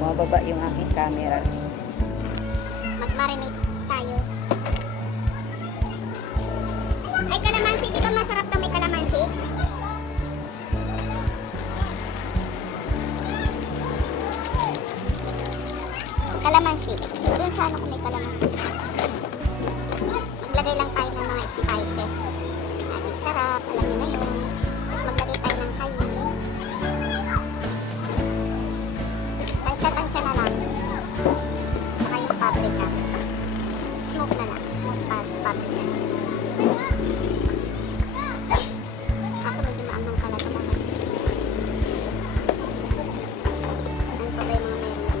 bumababa yung aking camera. Mag-marinate tayo. Ay, kalamansi. Di ba masarap na may kalamansi? Kalamansi. Doon sa ano kung may kalamansi. Maglagay lang tayo ng mga spices. Ating sarap. Alam niyo na yun. Tapos maglagay tayo ng kayin. Tansya-tansya na lang. Saka yung paprika. Smoke na lang. Smoke paprika. Kaso medyo maanong kalat naman. Ang problema meron.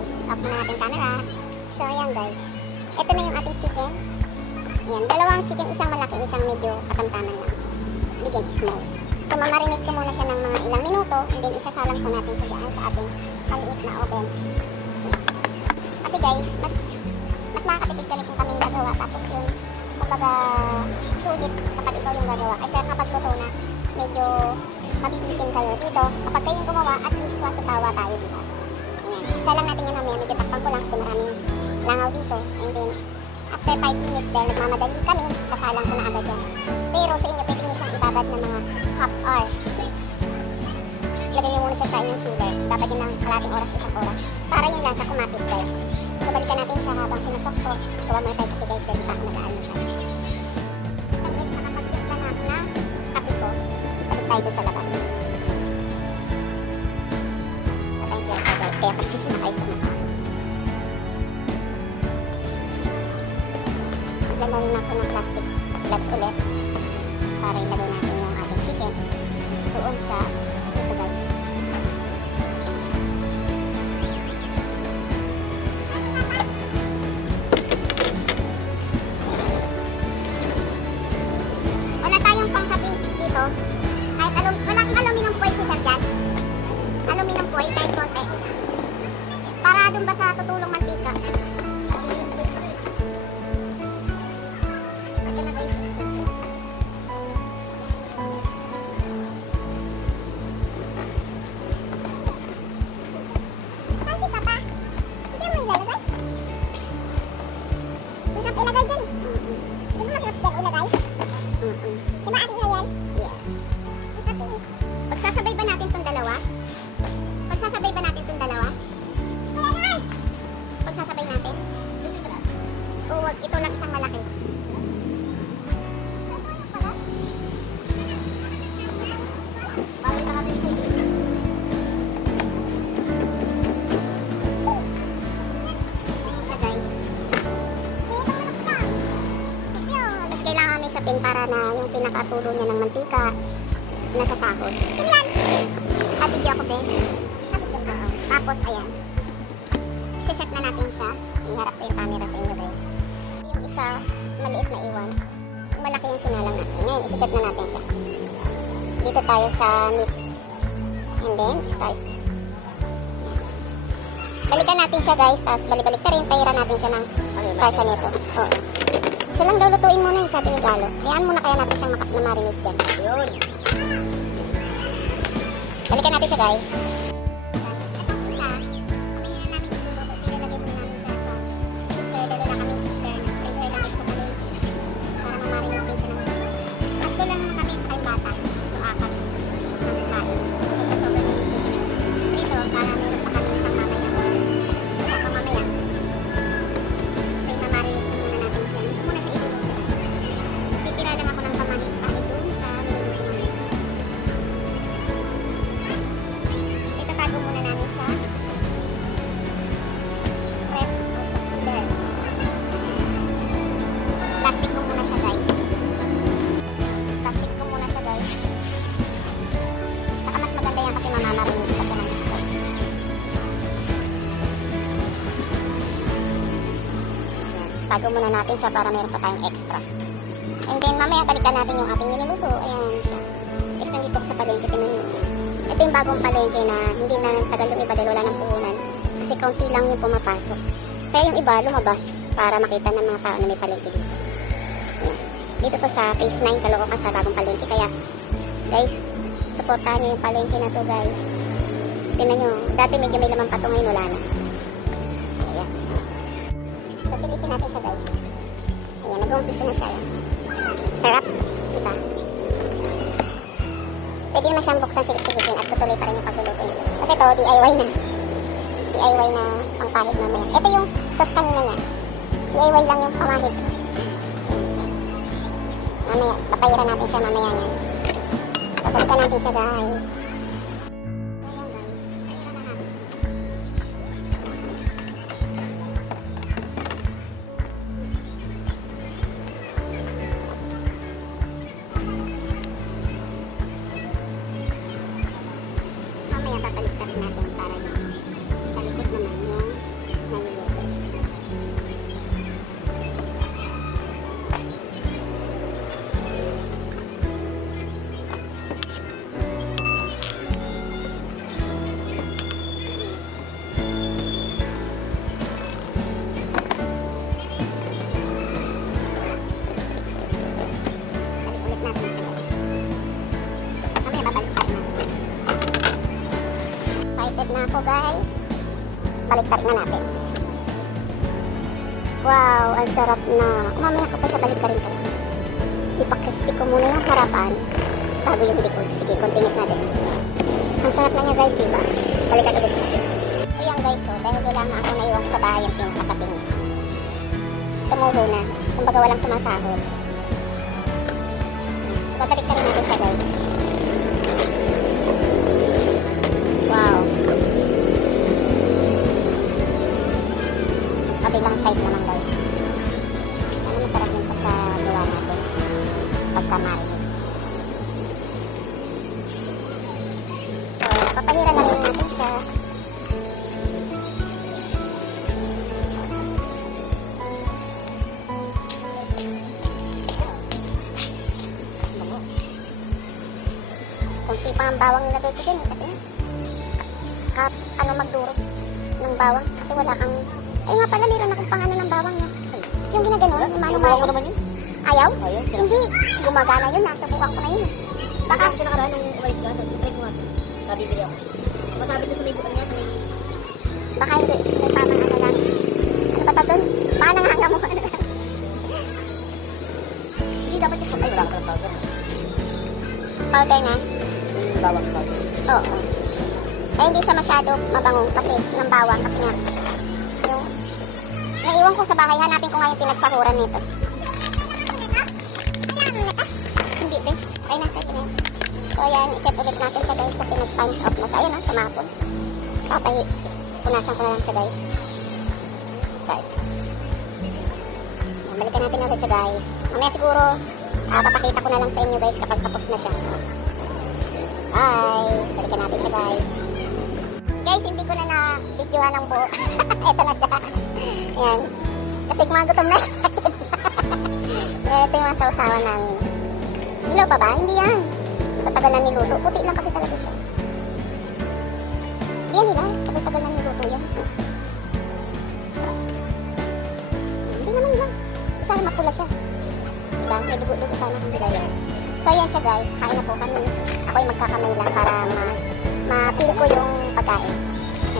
guys. Off muna natin camera. So, ayan guys. Ito na yung ating chicken. Ayan, dalawang chicken, isang malaki, isang medyo katamtaman lang. Big and small. So, mamarinate ko muna siya ng mga ilang minuto and then isasalang ko natin siya dyan sa ating maliit na oven. Ayan. Kasi guys, mas makakatipid kami kung kami gagawa. Tapos yung, kumbaga, sulit kapag ikaw yung gagawa. Kasi kapag luto na, medyo mabibitin kayo dito. Kapag kayo yung gumawa, at least sawa tayo dito. Ayan. Isa lang natin yun mamaya. Medyo takpan ko lang kasi maraming langaw dito. And then, after 5 minutes dahil nagmamadali kami, sasalang ko na agad yan. Pero sa inyo, pwede nyo siyang ibabad ng mga half hour. Lagyan nyo muna siya sa inyong chiller. Babad yun ng kalating oras, isang oras. Para yung lasa kumapit guys. So balikan natin siya habang sinusok ko. Gawa muna tayo kape guys, dahil pa ako nag-aalmusal. Guys, nakapag-timpla na ako ng kape ko. Balik tayo doon sa labas. Patayang kaya ko guys, kaya kasi siya nakaisip na ako. Lagyan na ako ng plastic gloves ulit para ilagay natin yung ating chicken doon sa ito guys. Wala tayong pangsapin dito. Kahit walang aluminum foil si sir dyan. Aluminum foil kahit konti. Para doon ba sa tutulong mantika. Pagsasabay ba natin itong dalawa? Pagsasabay ba natin itong dalawa? Pagsasabay natin? O wag, ito lang isang malaki. Ayan siya guys. Tapos kailangan may sapin para na yung pinakatulo niya ng mantika nasa sahod. Yan! Video ako, Ben. Tapos, ayan. Siset na natin siya. Iharap ko yung camera sa inyo, guys. Yung isa, maliit na iwan. Malaki yung sinalang natin. Ngayon, isiset na natin siya. Dito tayo sa meat. And then, start. Balikan natin siya, guys. Tapos, balik-balik na rin. Pahiran natin siya ng sarsa nito. Oo. Isa lang daw lutuin muna yung sabi ni Galo. Hayaan muna kaya natin siyang na-marinate dyan. Yun. Balikan natin siya guys. Itong isa, kami na namin iluluto. Silalagay muna namin sa freezer. Dalo na kami freezer. Freezer lang ito sa palengke. Para mamarinate din siya naman. Tatlo lang naman kami sa kayong bata. So, apat ang kain. So, sobrang na yung chicken. So, ito, para meron pa kami pang mamaya. Wala pang mamaya. So, mamarinate din muna natin siya. Hindi muna siya iluluto. Titira lang ako ng pamanin pa doon sa niluluto namin. Itago muna namin sa ref o sa chiller. Plastic ko muna siya guys. Plastic ko muna siya guys. Saka mas maganda yan kasi mamamarinate pa siya ng gusto. Tago muna natin siya para meron pa tayong extra. And then mamaya balikan natin yung ating niluluto. Ayan siya. Kasi nandito ko sa palengke tinayin. Ito yung bagong palengke na hindi na tagal lumiba dahil wala ng puhunan. Kasi kaunti lang yung pumapasok. Kaya yung iba lumabas para makita ng mga tao na may palengke dito. Ayan. Dito to sa phase 9 Caloocan sa bagong palengke. Kaya guys, supportahan nyo yung palengke na to guys. Tingnan nyo, dati medyo may laman pa to, ngayon wala na. So ayan. So silipin natin siya guys. Ayan, nag-umpisa na siya. Ayan. Sarap, diba? Pwede naman siyang buksan silit-silitin at tutuloy pa rin yung pagluluto niya. Kasi ito, DIY na. DIY na pangpahid mamaya. Ito yung sauce kanina niya. DIY lang yung pamahid. Mamaya, papayiran natin siya mamaya niyan. So, balikan natin siya guys. Ayan guys, payiran na natin siya. Mamaya babalik natin para yung sa likod naman yung mo guys. Baliktarin na natin. Wow, ang sarap na. Mamaya ko pa siya baliktarin ko. Ipa-crispy ko muna yung harapan bago yung likod. Sige, continuous natin. Ang sarap na niya guys, diba? Balikan ulit natin. So yan guys, so, dahil wala nga ako naiwan ko sa bahay yung pinakasaping. Tumuho na. Kumbaga walang sumasahod. So babalik ka rin natin siya guys. Wow. Kabilang side naman guys. Ano masarap yung pagkagawa natin. Pagka-marinate. So, papahira na rin natin siya. Kunti pa ang bawang nilagay ko dyan kasi magdurog ng bawang kasi wala kang nga pala meron akong pang ng bawang no? Yung ginaganon, yung mano-mano naman yun. Ayaw? Hindi, gumagana yun, nasubukan ko na yun baka siya nakaraan nung umalis ka sa trip mo nabibili ako masabi ko sa may bukan niya sa may baka hindi, may pamang lang ano ba doon? Baka nanganga mo hindi dapat yung wala ka ng powder na? Bawang powder. Oo. Eh, hindi siya masyado mabango kasi ng bawang kasi nga yung naiwan ko sa bahay, hanapin ko nga yung pinagsahuran nito. Hindi ba? Ay, nasa yun. So, ayan, iset ulit natin siya guys kasi nag-times off na siya. Ayan, tumapon. Punasan ko na lang siya guys. Start. Balikan natin ulit siya guys. Mamaya siguro, papakita ko na lang sa inyo guys kapag tapos na siya. Bye! Balikan natin siya guys. Guys, hindi ko na na-videohan ng buo. Ito na siya. Ayan. Kasi kumagutom na excited na. Ito yung mga sausawan namin. Hilaw pa ba? Hindi yan. Tagal na niluto. Puti lang kasi talaga siya. Yan nila. Tagal na niluto yan. Hindi naman lang. Sana mapula siya. Diba? May dugo-dugo sana. Hindi na yan. So yan siya guys. Kain na po kami. Ako ay magkakamay lang para ma-feel ko yung pagkain.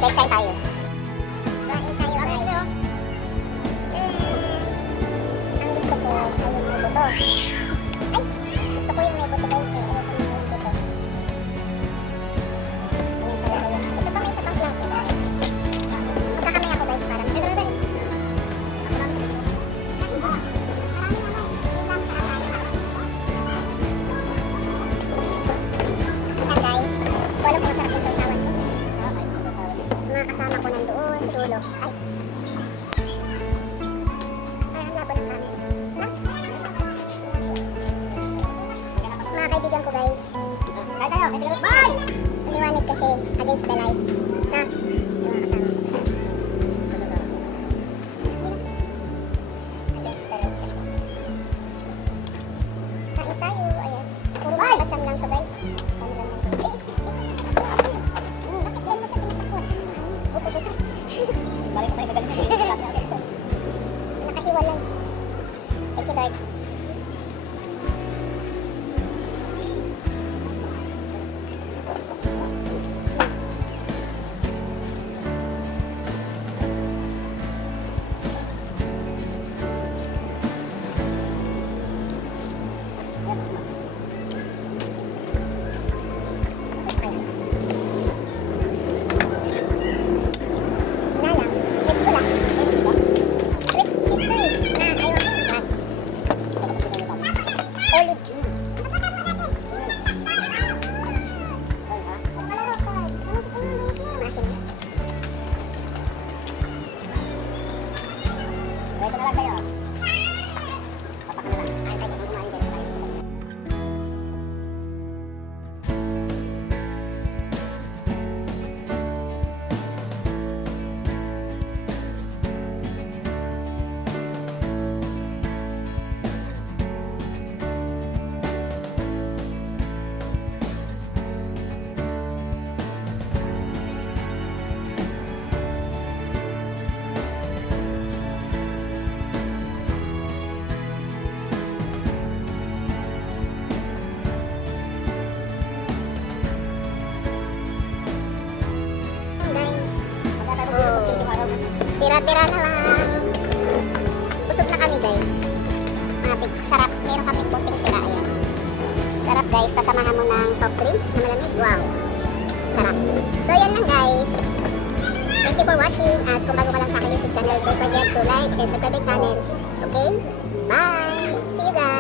Guys, kain tayo. Kain tayo guys. Ang gusto ko ay yung may buto. Ay! Gusto ko yung may buto guys. Ayaw ko yung may buto. Ayan pala yun. Ito pa may isa pang plato. Magkakamay ako guys para. Ito na ba? Kasama ko nandoon sa dulo. Ay. Parang laban ng camera. Mga kaibigan ko guys. Kaya tayo. Bye! Liwanag kasi against the light. Na. Yung mga kasama ko. Against the light kasi. Kain tayo. Ayan. Puro mga pacham lang to guys. Nakahiwalay. Thank you, Lord. tira na lang. Busog na kami guys. Sarap. Meron kami puting tira. Ayan. Sarap guys. Kasamahan mo ng soft drinks na malamig. Wow. Sarap. So yan lang guys. Thank you for watching. At kung bago ka lang sa aking YouTube channel, don't forget to like and subscribe my channel. Okay? Bye! See you guys!